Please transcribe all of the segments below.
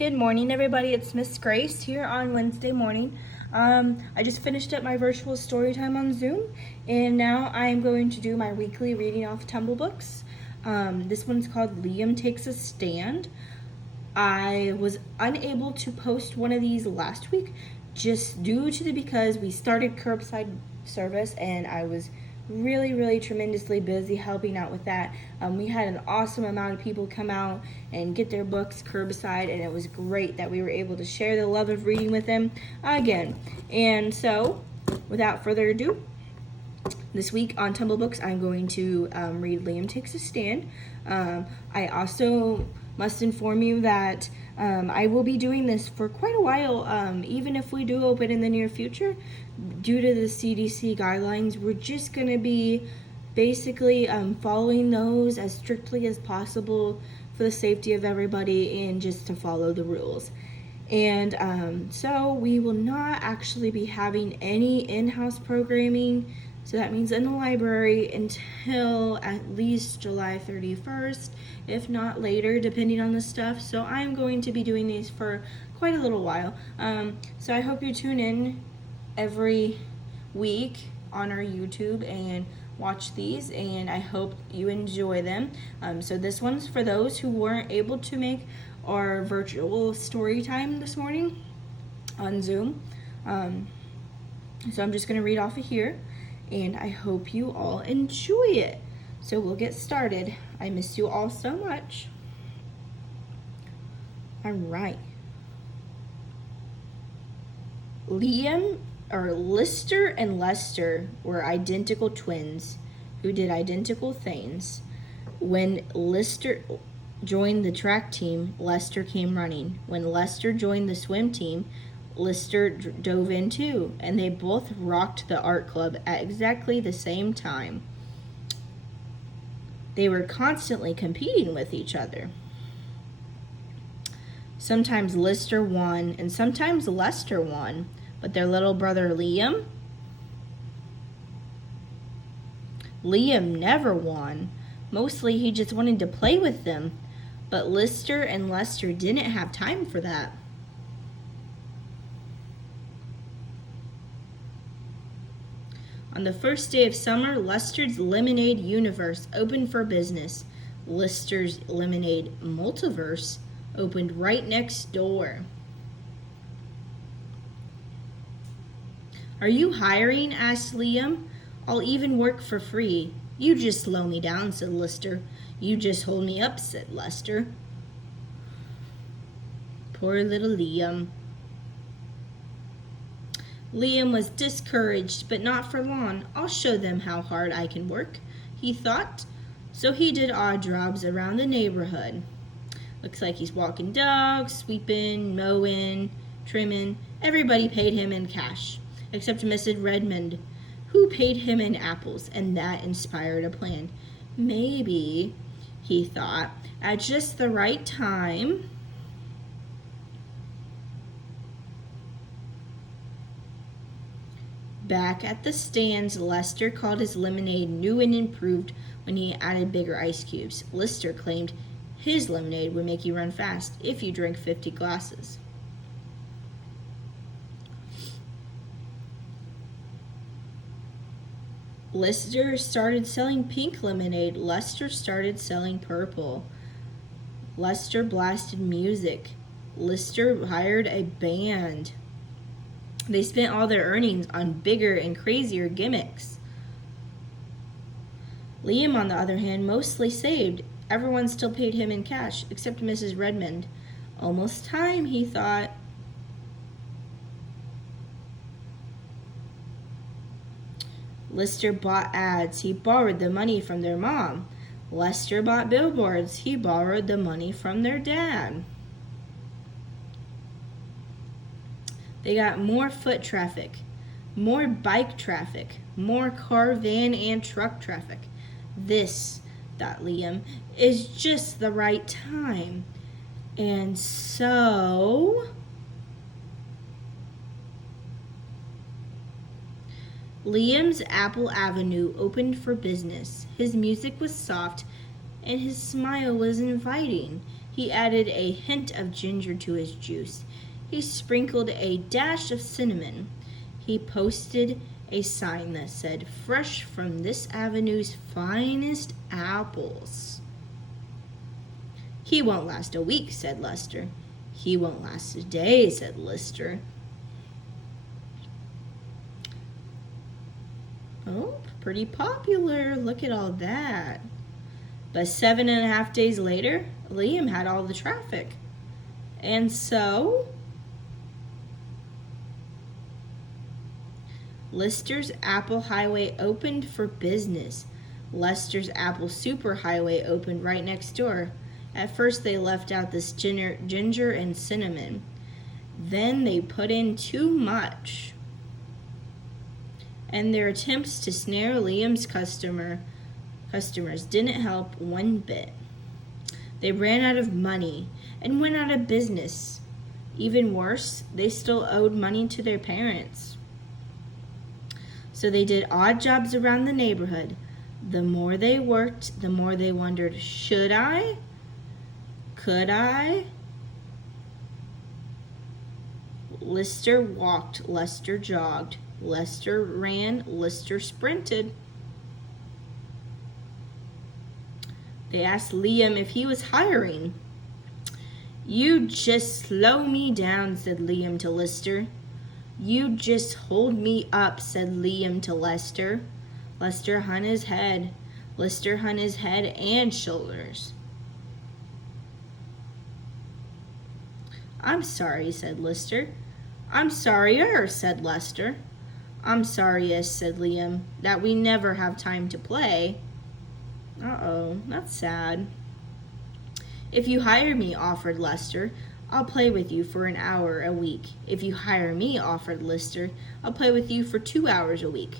Good morning, everybody. It's Miss Grace here on Wednesday morning. I just finished up my virtual story time on Zoom, and now I'm going to do my weekly reading off Tumble Books. This one's called Liam Takes a Stand. I was unable to post one of these last week just due to because we started curbside service and I was really tremendously busy helping out with that. We had an awesome amount of people come out and get their books curbside, and it was great that we were able to share the love of reading with them again. And so, without further ado, this week on Tumble Books, I'm going to read Liam Takes a Stand. I also must inform you that I will be doing this for quite a while, even if we do open in the near future. Due to the CDC guidelines, we're just going to be basically following those as strictly as possible for the safety of everybody and just to follow the rules. And so we will not actually be having any in-house programming. So that means in the library until at least July 31st, if not later, depending on the stuff. So I'm going to be doing these for quite a little while. So I hope you tune in every week on our YouTube and watch these, and I hope you enjoy them. So this one's for those who weren't able to make our virtual story time this morning on Zoom. So I'm just going to read off of here, and I hope you all enjoy it. So we'll get started. I miss you all so much. All right. Lister and Lester were identical twins who did identical things. When Lister joined the track team, Lester came running. When Lester joined the swim team, Lister dove in too, and they both rocked the art club at exactly the same time. They were constantly competing with each other. Sometimes Lister won, and sometimes Lester won, but their little brother Liam never won. Mostly he just wanted to play with them, but Lister and Lester didn't have time for that. On the first day of summer, Lester's Lemonade Universe opened for business. Lister's Lemonade Multiverse opened right next door. "Are you hiring?" asked Liam. "I'll even work for free." "You just slow me down," said Lister. "You just hold me up," said Lester. Poor little Liam. Liam was discouraged, but not for long. "I'll show them how hard I can work," he thought. So he did odd jobs around the neighborhood. Looks like he's walking dogs, sweeping, mowing, trimming. Everybody paid him in cash, except Mrs. Redmond, who paid him in apples, and that inspired a plan. Maybe, he thought, at just the right time, back at the stands, Lester called his lemonade new and improved when he added bigger ice cubes. Lister claimed his lemonade would make you run fast if you drank 50 glasses. Lister started selling pink lemonade. Lester started selling purple. Lester blasted music. Lister hired a band. They spent all their earnings on bigger and crazier gimmicks. Liam, on the other hand, mostly saved. Everyone still paid him in cash, except Mrs. Redmond. Almost time, he thought. Lister bought ads. He borrowed the money from their mom. Lester bought billboards. He borrowed the money from their dad. They got more foot traffic, more bike traffic, more car, van, and truck traffic. This, thought Liam, is just the right time. And so Liam's Apple Avenue opened for business. His music was soft, and his smile was inviting. He added a hint of ginger to his juice. He sprinkled a dash of cinnamon. He posted a sign that said, "Fresh from this avenue's finest apples." "He won't last a week," said Lester. "He won't last a day," said Lister. "Oh, pretty popular. Look at all that." But 7.5 days later, Liam had all the traffic. And so Lister's Apple Highway opened for business. Lester's Apple Superhighway opened right next door. At first they left out this ginger and cinnamon. Then they put in too much. And their attempts to snare Liam's customers didn't help one bit. They ran out of money and went out of business. Even worse, they still owed money to their parents. So they did odd jobs around the neighborhood. The more they worked, the more they wondered, should I? Could I? Lister walked, Lester jogged. Lester ran, Lister sprinted. They asked Liam if he was hiring. "You just slow me down," said Liam to Lister. "You just hold me up," said Liam to Lester. Lester hung his head. Lister hung his head and shoulders. "I'm sorry," said Lister. "I'm sorrier," said Lester. "I'm sorriest," said Liam, "that we never have time to play." Uh-oh, that's sad. "If you hire me," offered Lester, "I'll play with you for an hour a week." "If you hire me," offered Lister, "I'll play with you for 2 hours a week."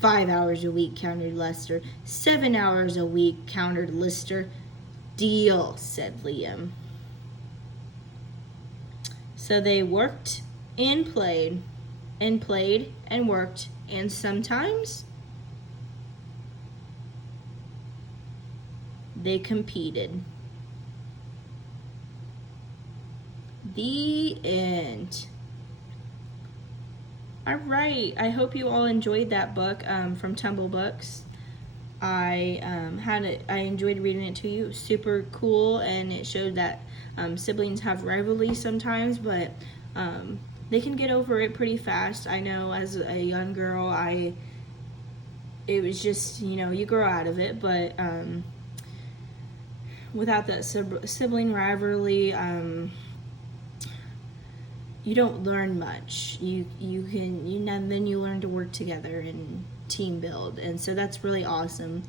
5 hours a week, countered Lester. 7 hours a week, countered Lister. "Deal," said Liam. So they worked and played and worked, and sometimes they competed. The end. All right, I hope you all enjoyed that book from Tumble Books. I enjoyed reading it to you. It was super cool, and it showed that siblings have rivalry sometimes, but they can get over it pretty fast. I know as a young girl, it was just, you grow out of it, but without that sibling rivalry, you don't learn much. Then you learn to work together and team build, and so that's really awesome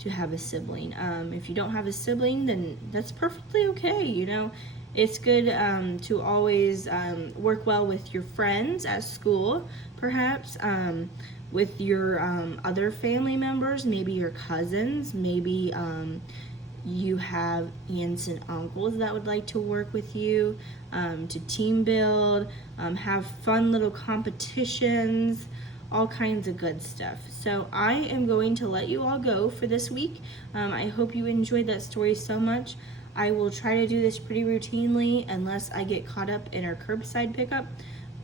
to have a sibling. If you don't have a sibling, then that's perfectly okay. It's good to always work well with your friends at school, perhaps with your other family members, maybe your cousins, maybe you have aunts and uncles that would like to work with you, to team build, have fun little competitions, all kinds of good stuff. So I am going to let you all go for this week. I hope you enjoyed that story so much. I will try to do this pretty routinely unless I get caught up in our curbside pickup,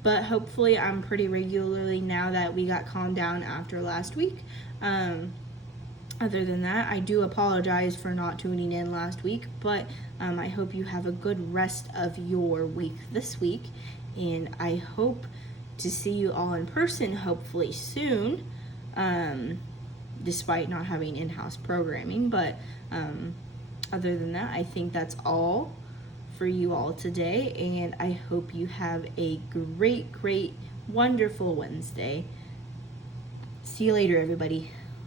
but hopefully I'm pretty regularly now that we got calmed down after last week. Other than that, I do apologize for not tuning in last week, but I hope you have a good rest of your week this week, and I hope to see you all in person hopefully soon, despite not having in-house programming. But other than that, I think that's all for you all today, and I hope you have a great, wonderful Wednesday. See you later, everybody.